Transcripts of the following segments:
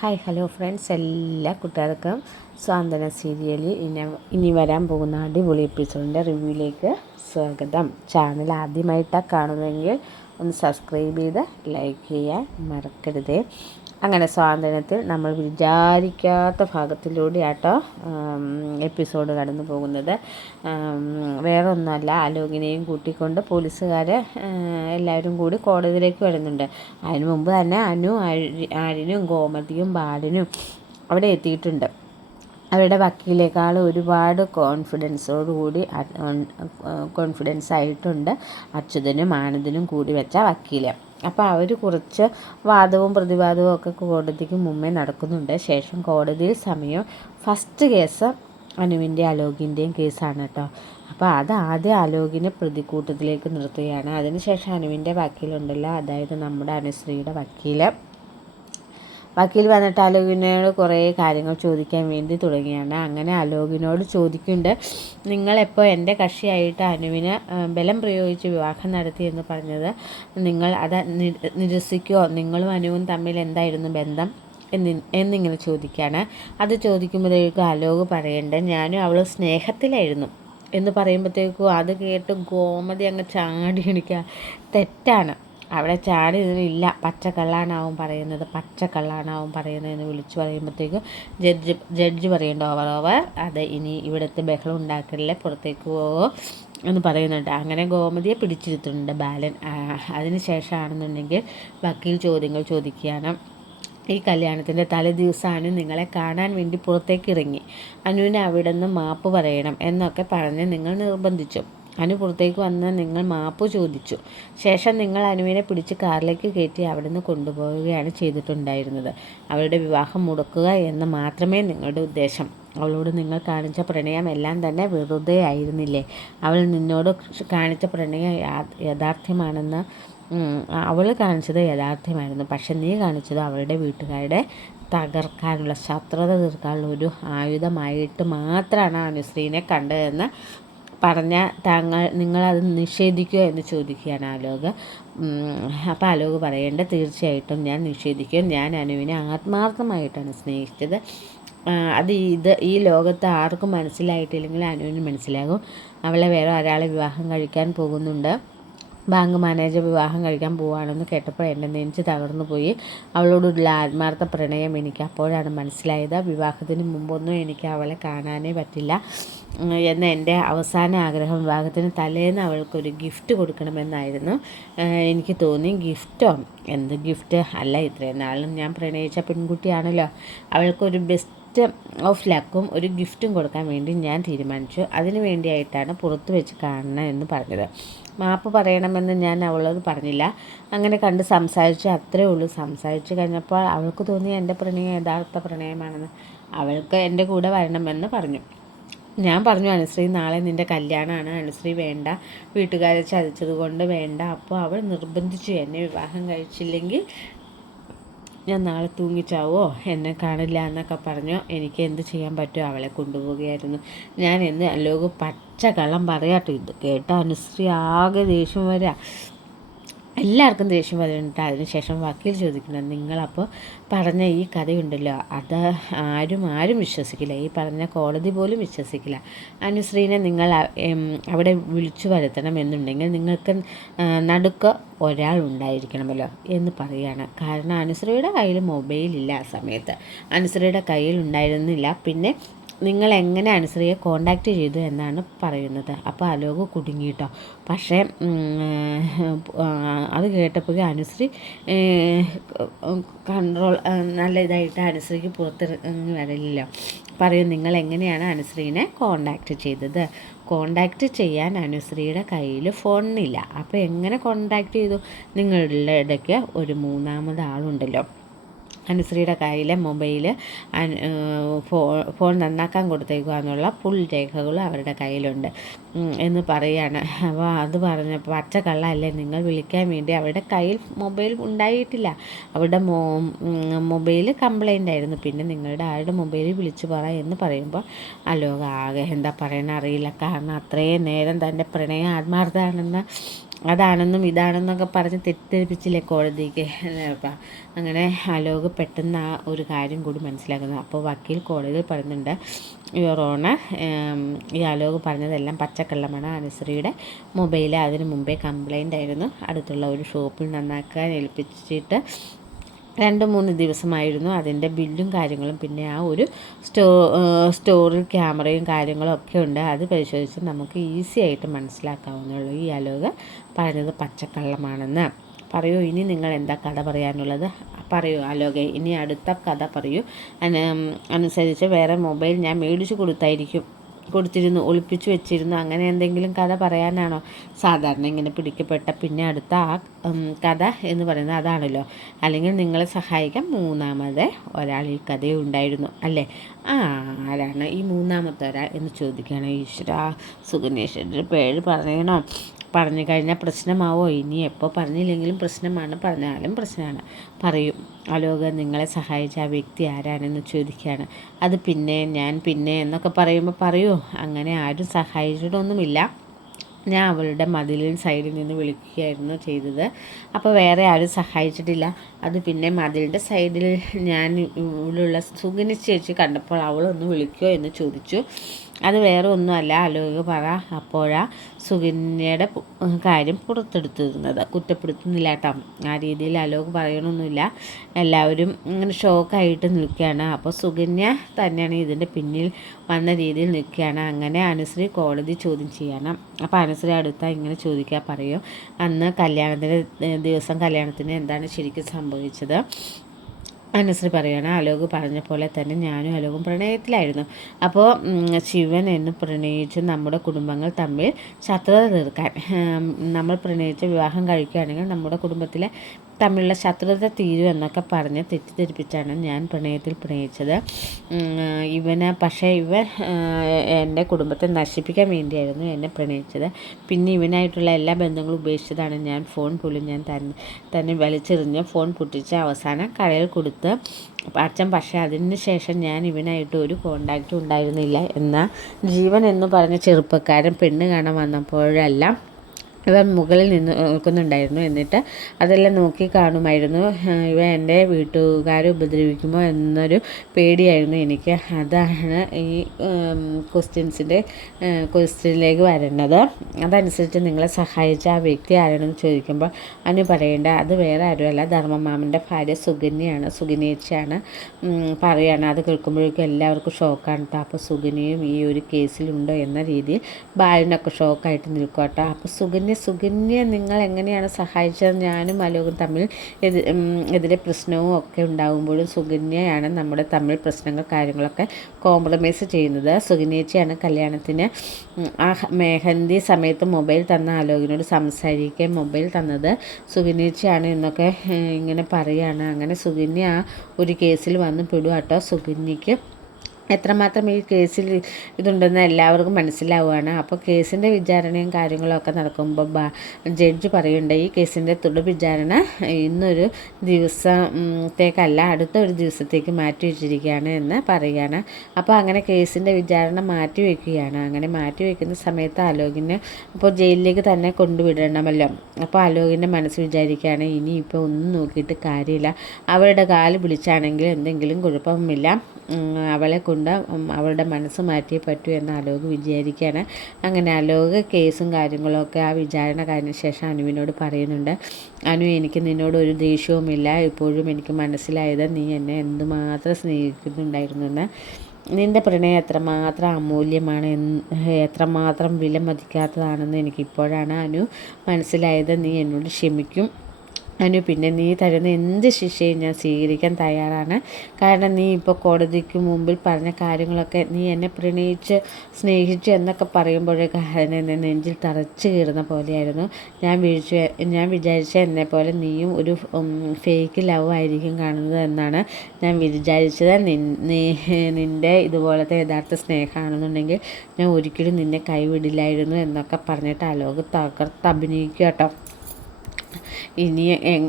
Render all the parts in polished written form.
Hi hello friends, എല്ലാ കൂട്ടുകാർക്കും സ്വാന്തന സീരിയലിൽ ഇനി വരാൻ പോകുന്ന അടിപൊളി എപ്പിസോഡിൻ്റെ റിവ്യൂയിലേക്ക് സ്വാഗതം. ചാനൽ ആദ്യമായിട്ടാണ് കാണുന്നതെങ്കിൽ ഒന്ന് സബ്സ്ക്രൈബ് ചെയ്ത് ലൈക്ക് ചെയ്യാൻ മറക്കരുത്. അങ്ങനെ സ്വാതന്ത്ര്യത്തിൽ നമ്മൾ വിചാരിക്കാത്ത ഭാഗത്തിലൂടെയാട്ടോ എപ്പിസോഡ് കടന്നു പോകുന്നത്. വേറെ ഒന്നുമല്ല, അലോകിനെയും കൂട്ടിക്കൊണ്ട് പോലീസുകാർ എല്ലാവരും കൂടി കോടതിയിലേക്ക് വരുന്നുണ്ട്. അതിനു മുമ്പ് തന്നെ ആര്യനും ഗോമതിയും ബാലനും അവിടെ എത്തിയിട്ടുണ്ട്. അവരുടെ വക്കീലേക്കാൾ ഒരുപാട് കോൺഫിഡൻസ് ആയിട്ടുണ്ട് അച്യുതനും ആനന്ദിനും കൂടി വെച്ച വക്കീല്. അപ്പോൾ അവർ കുറച്ച് വാദവും പ്രതിവാദവും ഒക്കെ കോടതിക്ക് മുമ്പേ നടക്കുന്നുണ്ട്. ശേഷം കോടതിയിൽ സമയം ഫസ്റ്റ് കേസ് അനുവിൻ്റെ അലോകിൻ്റെയും കേസാണ് കേട്ടോ. അപ്പോൾ അത് ആദ്യം അലോകിനെ പ്രതിക്കൂട്ടത്തിലേക്ക് നിർത്തുകയാണ്. അതിനുശേഷം അനുവിൻ്റെ വക്കീലുണ്ടല്ലോ, അതായത് നമ്മുടെ അനുശ്രീയുടെ വക്കീൽ വന്നിട്ട് അലോകിനോട് കുറേ കാര്യങ്ങൾ ചോദിക്കാൻ വേണ്ടി തുടങ്ങിയാണ്. അങ്ങനെ അലോകിനോട് ചോദിക്കുന്നുണ്ട്, നിങ്ങളെപ്പോൾ എൻ്റെ കക്ഷിയായിട്ട് അനുവിന് ബലം പ്രയോഗിച്ച് വിവാഹം നടത്തി എന്ന് പറഞ്ഞത് നിങ്ങൾ അത് നിരസിക്കുമോ? നിങ്ങളും അനുവും തമ്മിൽ എന്തായിരുന്നു ബന്ധം എന്നിങ്ങനെ ചോദിക്കുകയാണ്. അത് ചോദിക്കുമ്പോഴേക്കും അലോക് പറയേണ്ടത് ഞാനും അവൾ സ്നേഹത്തിലായിരുന്നു എന്ന് പറയുമ്പോഴത്തേക്കും അത് കേട്ട് ഗോമതി അങ്ങ് ചാടി എണിക്കുക. തെറ്റാണ്, അവിടെ ചാടി ഇല്ല, പച്ചക്കള്ളാണാവും പറയുന്നതെന്ന് വിളിച്ചു പറയുമ്പോഴത്തേക്കും ജഡ്ജി പറയേണ്ട ഓവർ അത് ഇനി ഇവിടുത്തെ ബഹളം ഉണ്ടാക്കലില്ലേ, പുറത്തേക്ക് പോവോ എന്ന് പറയുന്നുണ്ട്. അങ്ങനെ ഗോമതിയെ പിടിച്ചിരുത്തുന്നുണ്ട് ബാലൻ. അതിന് ശേഷമാണെന്നുണ്ടെങ്കിൽ വക്കീൽ ചോദ്യങ്ങൾ ചോദിക്കുകയാണ്. ഈ കല്യാണത്തിൻ്റെ തലേ ദിവസമാണ് നിങ്ങളെ കാണാൻ വേണ്ടി പുറത്തേക്ക് ഇറങ്ങി. അനുവിന് അവിടെ നിന്ന് മാപ്പ് പറയണം എന്നൊക്കെ പറഞ്ഞ് നിങ്ങൾ നിർബന്ധിച്ചു. അനു പുറത്തേക്ക് വന്ന് നിങ്ങൾ മാപ്പ് ചോദിച്ചു. ശേഷം നിങ്ങൾ അനുവിനെ പിടിച്ച് കാറിലേക്ക് കയറ്റി അവിടെ നിന്ന് കൊണ്ടുപോവുകയാണ് ചെയ്തിട്ടുണ്ടായിരുന്നത്. അവളുടെ വിവാഹം മുടക്കുക എന്ന് മാത്രമേ നിങ്ങളുടെ ഉദ്ദേശം. അവളോട് നിങ്ങൾ കാണിച്ച പ്രണയം എല്ലാം തന്നെ വെറുതെ ആയിരുന്നില്ലേ? അവൾ നിന്നോട് കാണിച്ച പ്രണയം യാഥാർത്ഥ്യമാണെന്ന് അവൾ കാണിച്ചത് യാഥാർത്ഥ്യമായിരുന്നു. പക്ഷെ നീ കാണിച്ചത് അവളുടെ വീട്ടുകാരുടെ തകർക്കാനുള്ള, ശത്രുത തീർക്കാനുള്ള ഒരു ആയുധമായിട്ട് മാത്രമാണ് അനുശ്രീനെ കണ്ടതെന്ന് പറഞ്ഞ നിങ്ങളത് നിഷേധിക്കുക എന്ന് ചോദിക്കുകയാണ് അലോക്. അപ്പോൾ അലോക് പറയേണ്ടത് തീർച്ചയായിട്ടും ഞാൻ നിഷേധിക്കും. ഞാൻ അനുവിനെ ആത്മാർത്ഥമായിട്ടാണ് സ്നേഹിച്ചത്. ഈ ലോകത്ത് ആർക്കും മനസ്സിലായിട്ടില്ലെങ്കിൽ അനുവിന് മനസ്സിലാകും. അവളെ വേറെ ഒരാളെ വിവാഹം കഴിക്കാൻ പോകുന്നുണ്ട്. ബാങ്ക് മാനേജർ വിവാഹം കഴിക്കാൻ പോവുകയാണെന്ന് കേട്ടപ്പോൾ എൻ്റെ നെഞ്ച് തകർന്നു പോയി. അവളോടുള്ള ആത്മാർത്ഥ പ്രണയം എനിക്ക് അപ്പോഴാണ് മനസ്സിലായത്. വിവാഹത്തിന് മുമ്പൊന്നും എനിക്ക് അവളെ കാണാനേ പറ്റില്ല എന്ന എൻ്റെ അവസാന ആഗ്രഹം വിവാഹത്തിന് തലേന്ന് അവൾക്കൊരു ഗിഫ്റ്റ് കൊടുക്കണമെന്നായിരുന്നു എനിക്ക് തോന്നി. ഗിഫ്റ്റോ? എന്ത് ഗിഫ്റ്റ്? അല്ല, ഇത്രയും നാളും ഞാൻ പ്രണയിച്ച പെൺകുട്ടിയാണല്ലോ, അവൾക്കൊരു ബെസ്റ്റ് ഓഫ് ലക്കും ഒരു ഗിഫ്റ്റും കൊടുക്കാൻ വേണ്ടി ഞാൻ തീരുമാനിച്ചു. അതിനു വേണ്ടിയായിട്ടാണ് പുറത്ത് വെച്ച് കാണണം എന്ന് പറഞ്ഞത്. മാപ്പ് പറയണമെന്ന് ഞാൻ അവളോട് പറഞ്ഞില്ല. അങ്ങനെ കണ്ട് സംസാരിച്ചു, അത്രേ ഉള്ളൂ. സംസാരിച്ച് കഴിഞ്ഞപ്പോൾ അവൾക്ക് തോന്നി എൻ്റെ പ്രണയം യഥാർത്ഥ പ്രണയമാണെന്ന്. അവൾക്ക് എൻ്റെ കൂടെ വരണമെന്ന് പറഞ്ഞു. ഞാൻ പറഞ്ഞു, അനുശ്രീ നാളെ നിൻ്റെ കല്യാണമാണ്, അനുശ്രീ വേണ്ട, വീട്ടുകാരെ ചതിച്ചതുകൊണ്ട് വേണ്ട. അപ്പോൾ അവൾ നിർബന്ധിച്ചു, എന്നെ വിവാഹം കഴിച്ചില്ലെങ്കിൽ ഞാൻ നാളെ തൂങ്ങിച്ചാവോ, എന്നെ കാണില്ല എന്നൊക്കെ പറഞ്ഞു. എനിക്ക് എന്ത് ചെയ്യാൻ പറ്റുമോ, അവളെ കൊണ്ടുപോവുകയായിരുന്നു ഞാൻ എന്ന് അലോക് പച്ച കള്ളം പറയാട്ടോ. ഇത് കേട്ട അനുശ്രീ ആകെ ദേഷ്യം വരിക, എല്ലാവർക്കും ദേഷ്യം വരുന്നുണ്ട്. അതിനുശേഷം വക്കീൽ ചോദിക്കുന്നത്, നിങ്ങളപ്പോൾ പറഞ്ഞ ഈ കഥയുണ്ടല്ലോ, അത് ആരും വിശ്വസിക്കില്ല, ഈ പറഞ്ഞ കോടതി പോലും വിശ്വസിക്കില്ല. അനുശ്രീനെ നിങ്ങൾ അവിടെ വിളിച്ചു വരുത്തണം എന്നുണ്ടെങ്കിൽ നിങ്ങൾക്ക് നടുക്ക് ഒരാൾ ഉണ്ടായിരിക്കണമല്ലോ എന്ന് പറയുകയാണ്. കാരണം അനുശ്രീയുടെ കയ്യിൽ മൊബൈലില്ല, ആ സമയത്ത് അനുശ്രീയുടെ കയ്യിൽ ഉണ്ടായിരുന്നില്ല. പിന്നെ നിങ്ങൾ എങ്ങനെ അനുശ്രീയെ കോണ്ടാക്റ്റ് ചെയ്തു എന്നാണ് പറയുന്നത്. അപ്പോൾ അലോക് കുടുങ്ങിയിട്ടോ. പക്ഷേ അത് കേട്ടപ്പോൾ അനുശ്രീ കൺട്രോൾ നല്ല ഇതായിട്ട് അനുശ്രീക്ക് പുറത്തിറങ്ങി വരില്ലല്ലോ. പറയും, നിങ്ങൾ എങ്ങനെയാണ് അനുശ്രീനെ കോണ്ടാക്റ്റ് ചെയ്തത്? കോണ്ടാക്റ്റ് ചെയ്യാൻ അനുശ്രീയുടെ കയ്യിൽ ഫോണില്ല. അപ്പോൾ എങ്ങനെ കോണ്ടാക്റ്റ് ചെയ്തു? നിങ്ങളുടെ ഇടയ്ക്ക് ഒരു മൂന്നാമത് ആളുണ്ടല്ലോ. അനുശ്രീയുടെ കയ്യിലെ മൊബൈൽ ഫോൺ നന്നാക്കാൻ കൊടുത്തേക്കുക എന്നുള്ള ഫുൾ രേഖകൾ അവരുടെ കയ്യിലുണ്ട് എന്ന് പറയുകയാണ്. അപ്പോൾ അത് പറഞ്ഞപ്പോൾ പച്ചക്കള്ളല്ലേ, നിങ്ങൾ വിളിക്കാൻ വേണ്ടി അവരുടെ കയ്യിൽ മൊബൈൽ ഉണ്ടായിട്ടില്ല, അവരുടെ മൊബൈൽ കംപ്ലൈൻ്റ് ആയിരുന്നു. പിന്നെ നിങ്ങളുടെ ആരുടെ മൊബൈൽ വിളിച്ചു പറ എന്ന് പറയുമ്പോൾ അലോക ആകെ എന്താ പറയണ അറിയില്ല. കാരണം അത്രയും നേരം തൻ്റെ പ്രണയം ആത്മാർത്ഥമാണെന്ന് അതാണെന്നും ഇതാണെന്നൊക്കെ പറഞ്ഞ് തെറ്റിദ്ധരിപ്പിച്ചില്ലേ കോടതിക്ക്. അപ്പം അങ്ങനെ അലോക് പെട്ടെന്ന് ആ ഒരു കാര്യം കൂടി മനസ്സിലാക്കുന്നു. അപ്പോൾ വക്കീൽ കോടതിയിൽ പറയുന്നുണ്ട്, യുവർ ഓണർ, ഈ അലോക് പറഞ്ഞതെല്ലാം പച്ചക്കള്ളമാണ്. അനുശ്രീയുടെ മൊബൈൽ അതിന് മുമ്പേ കംപ്ലൈൻ്റ് ആയിരുന്നു. അടുത്തുള്ള ഒരു ഷോപ്പിൽ നന്നാക്കാൻ ഏൽപ്പിച്ചിട്ട് 2-3 ദിവസമായിരുന്നു. അതിൻ്റെ ബില്ലും കാര്യങ്ങളും പിന്നെ ആ ഒരു സ്റ്റോറിൽ ക്യാമറയും കാര്യങ്ങളും ഒക്കെ ഉണ്ട്. അത് പരിശോധിച്ച് നമുക്ക് ഈസി ആയിട്ട് മനസ്സിലാക്കാവുന്നുള്ളൂ ഈ അലോക് പറഞ്ഞത് പച്ചക്കള്ളമാണെന്ന്. പറയൂ, ഇനി നിങ്ങൾ എന്താ കഥ പറയാനുള്ളത്? പറയൂ അലോകെ, ഇനി അടുത്ത കഥ പറയൂ. അനുസരിച്ച് വേറെ മൊബൈൽ ഞാൻ മേടിച്ചു കൊടുത്തിരുന്നു, ഒളിപ്പിച്ചു വെച്ചിരുന്നു, അങ്ങനെ എന്തെങ്കിലും കഥ പറയാനാണോ? സാധാരണ ഇങ്ങനെ പിടിക്കപ്പെട്ട പിന്നെ അടുത്ത ആ കഥ എന്ന് പറയുന്നത് അതാണല്ലോ. അല്ലെങ്കിൽ നിങ്ങളെ സഹായിക്കാൻ മൂന്നാമത് ഒരാൾ ഈ കഥയുണ്ടായിരുന്നു അല്ലേ? ആരാണ് ഈ മൂന്നാമത്തെ ഒരാൾ എന്ന് ചോദിക്കുകയാണ്. ഈശ്വര, സുഗനേശ്വരൻ്റെ പേര് പറയണോ? പറഞ്ഞു കഴിഞ്ഞാൽ പ്രശ്നമാവോ? ഇനി എപ്പോൾ പറഞ്ഞില്ലെങ്കിലും പ്രശ്നമാണ്, പറഞ്ഞാലും പ്രശ്നമാണ്. പറയും അലോക്, നിങ്ങളെ സഹായിച്ച ആ വ്യക്തി ആരാണെന്ന് ചോദിക്കുകയാണ്. അത് ഞാൻ എന്നൊക്കെ പറയുമ്പോൾ പറയൂ, അങ്ങനെ ആരും സഹായിച്ചിട്ടൊന്നുമില്ല. ഞാൻ അവളുടെ മതിലിൽ സൈഡിൽ നിന്ന് വിളിക്കുകയായിരുന്നു ചെയ്തത്. അപ്പോൾ വേറെ ആരും സഹായിച്ചിട്ടില്ല. അത് പിന്നെ മതിലിൻ്റെ സൈഡിൽ ഞാൻ ഇവിടെയുള്ള സുഗനി ചേച്ചി കണ്ടപ്പോൾ അവളൊന്ന് വിളിക്കുമോ എന്ന് ചോദിച്ചു. അത് വേറെ ഒന്നുമല്ല അലോക് പറ. അപ്പോഴാ സുകന്യയുടെ കാര്യം പുറത്തെടുത്തിരുന്നത്. കുറ്റപ്പെടുത്തുന്നില്ല കേട്ടോ, ആ രീതിയിൽ അലോക് പറയണമൊന്നുമില്ല. എല്ലാവരും ഇങ്ങനെ ഷോക്കായിട്ട് നിൽക്കുകയാണ്. അപ്പോൾ സുകന്യ തന്നെയാണ് ഇതിൻ്റെ പിന്നിൽ വന്ന രീതിയിൽ നിൽക്കുകയാണ്. അങ്ങനെ അനുശ്രീ കോടതി ചോദ്യം ചെയ്യണം. അപ്പോൾ അനുശ്രീ അടുത്ത ഇങ്ങനെ ചോദിക്കാൻ പറയും, അന്ന് കല്യാണത്തിന് എന്താണ് ശരിക്കും സംഭവിച്ചത്? അനുശ്രീ പറയുകയാണ്, അലോക് പറഞ്ഞ പോലെ തന്നെ ഞാനും അലോകും പ്രണയത്തിലായിരുന്നു. അപ്പോൾ ശിവൻ എന്ന് പ്രണയിച്ച് നമ്മുടെ കുടുംബങ്ങൾ തമ്മിൽ ശത്രുത തീർക്കാൻ, നമ്മൾ പ്രണയിച്ച് വിവാഹം കഴിക്കുകയാണെങ്കിൽ നമ്മുടെ കുടുംബത്തിലെ തമ്മിലുള്ള ശത്രുത തീരും എന്നൊക്കെ പറഞ്ഞ് തെറ്റിദ്ധരിപ്പിച്ചാണ് ഞാൻ പ്രണയിച്ചത്. പക്ഷേ ഇവൻ എൻ്റെ കുടുംബത്തെ നശിപ്പിക്കാൻ വേണ്ടിയായിരുന്നു എന്നെ പ്രണയിച്ചത്. പിന്നെ ഇവനായിട്ടുള്ള എല്ലാ ബന്ധങ്ങളും ഉപേക്ഷിച്ചതാണ് ഞാൻ. ഫോൺ പോലും ഞാൻ തന്നെ വലിച്ചെറിഞ്ഞ് ഫോൺ പൊട്ടിച്ച് അവസാനം കടയിൽ കൊടുത്ത് അച്ഛൻ. പക്ഷേ അതിന് ശേഷം ഞാൻ ഇവനായിട്ട് ഒരു കോണ്ടാക്റ്റും ഉണ്ടായിരുന്നില്ല. എന്നാൽ ജീവൻ എന്ന് പറഞ്ഞ ചെറുപ്പക്കാരൻ പെണ്ണ് കാണാൻ വന്നപ്പോഴെല്ലാം ഇവൻ മുകളിൽ നിന്ന് നോക്കുന്നുണ്ടായിരുന്നു. എന്നിട്ട് അതെല്ലാം നോക്കി കാണുമായിരുന്നു. ഇവ എൻ്റെ വീട്ടുകാരെ ഉപദ്രവിക്കുമോ എന്നൊരു പേടിയായിരുന്നു എനിക്ക്. അതാണ് ഈ ക്വസ്റ്റ്യനിലേക്ക് വരേണ്ടത്. അതനുസരിച്ച് നിങ്ങളെ സഹായിച്ച ആ വ്യക്തി ആരാണെന്ന് ചോദിക്കുമ്പോൾ അനു പറയേണ്ട അത് വേറെ ആരുമല്ല, ധർമ്മമാമൻ്റെ ഭാര്യ സുഗനേച്ചിയാണ് പറയുകയാണ്. അത് കേൾക്കുമ്പോഴേക്കും എല്ലാവർക്കും ഷോക്കാണ് കേട്ടോ. അപ്പോൾ സുഗനിയും ഈ ഒരു കേസിലുണ്ടോ എന്ന രീതിയിൽ ബാലനൊക്കെ ഷോക്കായിട്ട് നിൽക്കും കേട്ടോ. അപ്പോൾ സുകന്യ നിങ്ങൾ എങ്ങനെയാണ് സഹായിച്ചത്? ഞാനും അലോകും തമ്മിൽ എതിരെ പ്രശ്നവും ഒക്കെ ഉണ്ടാകുമ്പോഴും സുകന്യയാണ് നമ്മുടെ തമ്മിൽ പ്രശ്നങ്ങൾ കാര്യങ്ങളൊക്കെ കോംപ്രമൈസ് ചെയ്യുന്നത്. സുകന്യേച്ചിയാണ് കല്യാണത്തിന് ആ മെഹന്തി സമയത്ത് മൊബൈൽ തന്ന അലോകിനോട് സംസാരിക്കാൻ മൊബൈൽ തന്നത് സുകന്യേച്ചിയാണ് എന്നൊക്കെ ഇങ്ങനെ പറയുകയാണ്. അങ്ങനെ സുകന്യ ആ ഒരു കേസിൽ വന്ന് പെടുക കേട്ടോ. സുകന്യയ്ക്ക് എത്രമാത്രം ഈ കേസിൽ ഇതുണ്ടെന്ന് എല്ലാവർക്കും മനസ്സിലാവുകയാണ്. അപ്പോൾ കേസിൻ്റെ വിചാരണയും കാര്യങ്ങളൊക്കെ നടക്കുമ്പോൾ ജഡ്ജ് പറയുന്നുണ്ട്, ഈ കേസിൻ്റെ തുടർ വിചാരണ ഇന്നൊരു ദിവസത്തേക്കല്ല അടുത്ത ഒരു ദിവസത്തേക്ക് മാറ്റി വെച്ചിരിക്കുകയാണ് എന്ന് പറയുകയാണ്. അപ്പോൾ അങ്ങനെ കേസിൻ്റെ വിചാരണ മാറ്റി വയ്ക്കുകയാണ്. അങ്ങനെ മാറ്റി വയ്ക്കുന്ന സമയത്ത് അലോകിനെ അപ്പോൾ ജയിലിലേക്ക് തന്നെ കൊണ്ടുവിടണമല്ലോ. അപ്പോൾ അലോകിൻ്റെ മനസ്സ് വിചാരിക്കുകയാണ്, ഇനിയിപ്പോൾ ഒന്നും നോക്കിയിട്ട് കാര്യമില്ല, അവളുടെ കാല് പിടിച്ചാണെങ്കിൽ എന്തെങ്കിലും കുഴപ്പമില്ല, അവളെ കൊണ്ട് അവളുടെ മനസ്സ് മാറ്റിയേ പറ്റൂ എന്ന് അലോക് വിചാരിക്കുകയാണ്. അങ്ങനെ അലോക് കേസും കാര്യങ്ങളൊക്കെ ആ വിചാരണ കഴിഞ്ഞ ശേഷം അനുവിനോട് പറയുന്നുണ്ട്, അനു, എനിക്ക് നിന്നോട് ഒരു ദേഷ്യവുമില്ല. ഇപ്പോഴും എനിക്ക് മനസ്സിലായത് നീ എന്നെ എന്തുമാത്രം സ്നേഹിക്കുന്നുണ്ടായിരുന്നെന്ന്. നിൻ്റെ പ്രണയം എത്രമാത്രം അമൂല്യമാണ്, എത്രമാത്രം വില മതിക്കാത്തതാണെന്ന് എനിക്കിപ്പോഴാണ് അനു മനസ്സിലായത്. നീ എന്നോട് ക്ഷമിക്കും അനു. പിന്നെ നീ തരുന്ന എന്ത് ശിക്ഷയും ഞാൻ സ്വീകരിക്കാൻ തയ്യാറാണ്. കാരണം നീ ഇപ്പോൾ കോടതിക്ക് മുമ്പിൽ പറഞ്ഞ കാര്യങ്ങളൊക്കെ, നീ എന്നെ പ്രണയിച്ച് സ്നേഹിച്ചു എന്നൊക്കെ പറയുമ്പോഴേക്കും അതിനെ നെഞ്ചിൽ തറച്ചു കയറുന്ന പോലെയായിരുന്നു. ഞാൻ വിചാരിച്ച എന്നെപ്പോലെ നീയും ഒരു ഫേക്ക് ലവ് ആയിരിക്കും കാണുന്നത് എന്നാണ് ഞാൻ വിചാരിച്ചത്. നിൻ്റെ ഇതുപോലത്തെ യഥാർത്ഥ സ്നേഹമാണെന്നുണ്ടെങ്കിൽ ഞാൻ ഒരിക്കലും നിന്നെ കൈവിടില്ലായിരുന്നു എന്നൊക്കെ പറഞ്ഞിട്ട് അലോക് തകർത്ത് അഭിനയിക്കുക കേട്ടോ. ഇനി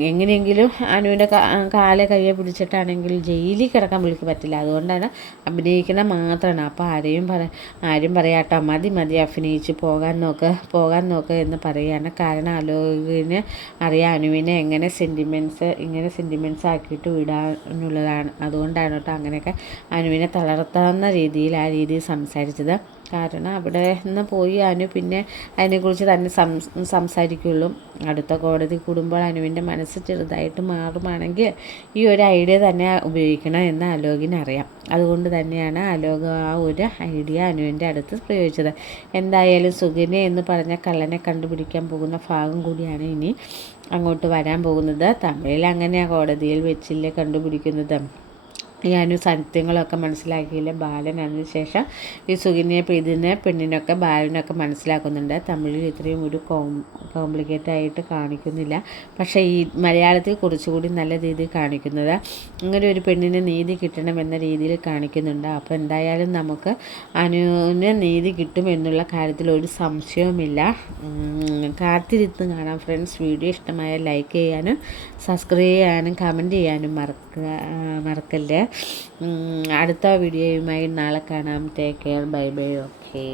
എങ്ങനെയെങ്കിലും അനുവിൻ്റെ കാലെ കയ്യെ പിടിച്ചിട്ടാണെങ്കിൽ ജയിലിൽ കിടക്കാൻ പുള്ളിക്ക് പറ്റില്ല. അതുകൊണ്ടാണ് അഭിനയിക്കുന്നത് മാത്രമാണ്. അപ്പോൾ ആരും പറയാട്ടോ മതി അഭിനയിച്ച് പോകാൻ നോക്ക് എന്ന് പറയുകയാണ്. കാരണം ആലോകിന് അറിയാം അനുവിനെ എങ്ങനെ സെൻറ്റിമെൻറ്റ്സ് ആക്കിയിട്ട് വിടാനുള്ളതാണ്. അതുകൊണ്ടാണ് കേട്ടോ അങ്ങനെയൊക്കെ അനുവിനെ തളർത്താവുന്ന രീതിയിൽ ആ രീതിയിൽ സംസാരിച്ചത്. കാരണം അവിടെ നിന്ന് പോയി അനു പിന്നെ അതിനെക്കുറിച്ച് തന്നെ സംസാരിക്കുള്ളൂ. അടുത്ത കോടതി കൂടുമ്പോൾ അനുവിൻ്റെ മനസ്സ് ചെറുതായിട്ട് മാറുവാണെങ്കിൽ ഈ ഒരു ഐഡിയ തന്നെ ഉപയോഗിക്കണം എന്ന് ആലോകിനറിയാം. അതുകൊണ്ട് തന്നെയാണ് ആലോക് ആ ഒരു ഐഡിയ അനുവിൻ്റെ അടുത്ത് പ്രയോഗിച്ചത്. എന്തായാലും സുകന്യ എന്ന് പറഞ്ഞ കള്ളനെ കണ്ടുപിടിക്കാൻ പോകുന്ന ഭാഗം കൂടിയാണ് ഇനി അങ്ങോട്ട് വരാൻ പോകുന്നത്. തമിഴിൽ അങ്ങനെയാണ് കോടതിയിൽ വെച്ചില്ലേ കണ്ടുപിടിക്കുന്നത്. ഞാനും സത്യങ്ങളൊക്കെ മനസ്സിലാക്കിയില്ല ബാലൻ. അതിനുശേഷം ഈ സുകന്യ പെണ്ണിനൊക്കെ ബാലനൊക്കെ മനസ്സിലാക്കുന്നുണ്ട്. തമിഴിൽ ഇത്രയും ഒരു കോംപ്ലിക്കേറ്റഡ് ആയിട്ട് കാണിക്കുന്നില്ല. പക്ഷേ ഈ മലയാളത്തിൽ കുറച്ചുകൂടി നല്ല രീതിയിൽ കാണിക്കുന്നത് അങ്ങനെ ഒരു പെണ്ണിന് നീതി കിട്ടണമെന്ന രീതിയിൽ കാണിക്കുന്നുണ്ട്. അപ്പോൾ എന്തായാലും നമുക്ക് അനുവിന് നീതി കിട്ടും എന്നുള്ള കാര്യത്തിൽ ഒരു സംശയവുമില്ല. കാത്തിരുന്ന് കാണാം ഫ്രണ്ട്സ്. വീഡിയോ ഇഷ്ടമായ ലൈക്ക് ചെയ്യാനും സബ്സ്ക്രൈബ് ചെയ്യാനും കമൻറ്റ് ചെയ്യാനും മറക്കല്ലേ. അടുത്ത വീഡിയോയുമായി നാളെ കാണാം. Take care. ബൈ. ഓക്കെ.